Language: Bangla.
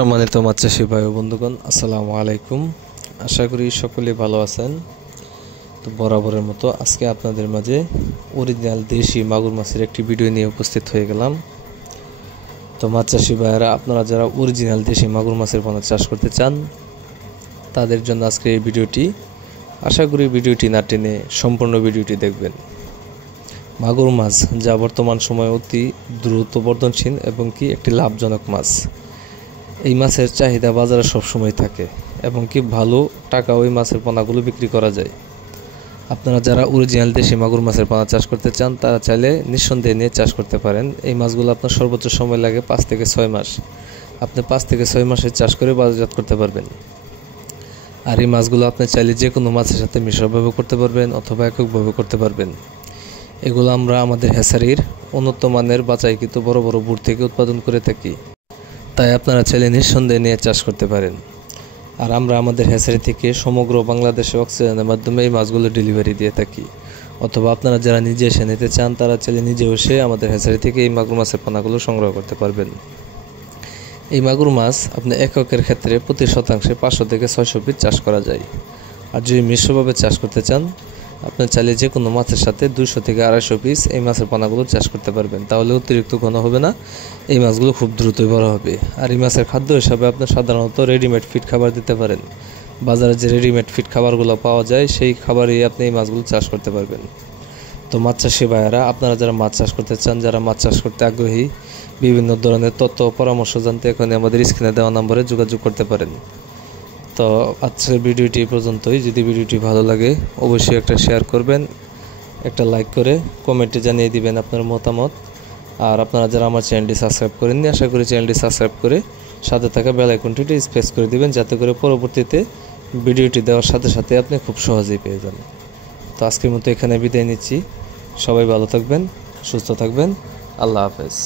সম্মানিত মাছ চাষী ভাই ও বন্ধুগণ, আসসালামু আলাইকুম। আশা করি সকলে ভালো আছেন। তো বরাবরের মতো আজকে আপনাদের মাঝে অরিজিনাল দেশি মাগুর মাছের একটি ভিডিও নিয়ে উপস্থিত হয়ে গেলাম। তো মাছ চাষী ভাইয়েরা, আপনারা যারা অরিজিনাল দেশি মাগুর মাছের পোনা চাষ করতে চান তাদের জন্য আজকে এই ভিডিওটি। আশা করি ভিডিওটি না টেনে সম্পূর্ণ ভিডিওটি দেখবেন। মাগুর মাছ যা বর্তমান সময়ে অতি দ্রুত বর্ধনশীল এবং কি একটি লাভজনক মাছ। এই মাছের চাহিদা বাজারে সবসময় থাকে এবং কি ভালো টাকা ওই মাছের পোনাগুলো বিক্রি করা যায়। আপনারা যারা অরিজিনাল দেশি মাগুর মাছের পোনা চাষ করতে চান তারা চাইলে নিঃসন্দেহে নিয়ে চাষ করতে পারেন। এই মাছগুলো আপনার সর্বোচ্চ সময় লাগে 5 থেকে 6 মাস। আপনি 5 থেকে 6 মাসে চাষ করে বাজারজাত করতে পারবেন। আর এই মাছগুলো আপনি চাইলে যে কোনো মাছের সাথে মিশ্রভাবে করতে পারবেন অথবা এককভাবে করতে পারবেন। এগুলো আমরা আমাদের হ্যাচারির উন্নত মানের বাছাইকৃত বড় বড় বুট থেকে উৎপাদন করে থাকি, তাই আপনারা চাইলে নিঃসন্দেহে নিয়ে চাষ করতে পারেন। আর আমরা আমাদের হ্যাচারি থেকে সমগ্র বাংলাদেশে অক্সিজেনের মাধ্যমে এই মাছগুলো ডেলিভারি দিয়ে থাকি। অথবা আপনারা যারা নিজে এসে নিতে চান তারা চাইলে নিজে এসে আমাদের হ্যাচারি থেকে এই মাগুর মাছের পোনাগুলো সংগ্রহ করতে পারবেন। এই মাগুর মাছ আপনি এককের ক্ষেত্রে প্রতি শতাংশে 500 থেকে 600 পিস চাষ করা যায়। আর যদি মিশ্রভাবে চাষ করতে চান আপনি চাইলে যে কোনো মাছের সাথে 200 থেকে 250 পিস এই মাছের পোনাগুলো চাষ করতে পারবেন। তাহলে অতিরিক্ত ঘন হবে না, এই মাছগুলো খুব দ্রুতই বড় হবে। আর এই মাছের খাদ্য হিসাবে আপনি সাধারণত রেডিমেড ফিড খাবার দিতে পারেন। বাজারে যে রেডিমেড ফিড খাবারগুলো পাওয়া যায় সেই খাবারেই আপনি এই মাছগুলো চাষ করতে পারবেন। তো মাছ চাষী ভাইয়েরা, আপনারা যারা মাছ চাষ করতে চান, যারা মাছ চাষ করতে আগ্রহী, বিভিন্ন ধরনের তথ্য পরামর্শ জানতে এখানে আমাদের স্ক্রিনে দেওয়া নম্বরে যোগাযোগ করতে পারেন। তো আজকের ভিডিওটি এই পর্যন্তই। যদি ভিডিওটি ভালো লাগে অবশ্যই একটা শেয়ার করবেন, একটা লাইক করে কমেন্টে জানিয়ে দিবেন আপনার মতামত। আর আপনারা যারা আমার চ্যানেলটি সাবস্ক্রাইব করেননি, আশা করি চ্যানেলটি সাবস্ক্রাইব করে সাথে থাকা বেল আইকনটি প্রেস করে দিবেন, যাতে করে পরবর্তীতে ভিডিওটি দেওয়ার সাথে সাথে আপনি খুব সহজেই পেয়ে যান। তো আজকের মতো এখানে বিদায় নিচ্ছি। সবাই ভালো থাকবেন, সুস্থ থাকবেন। আল্লাহ হাফেজ।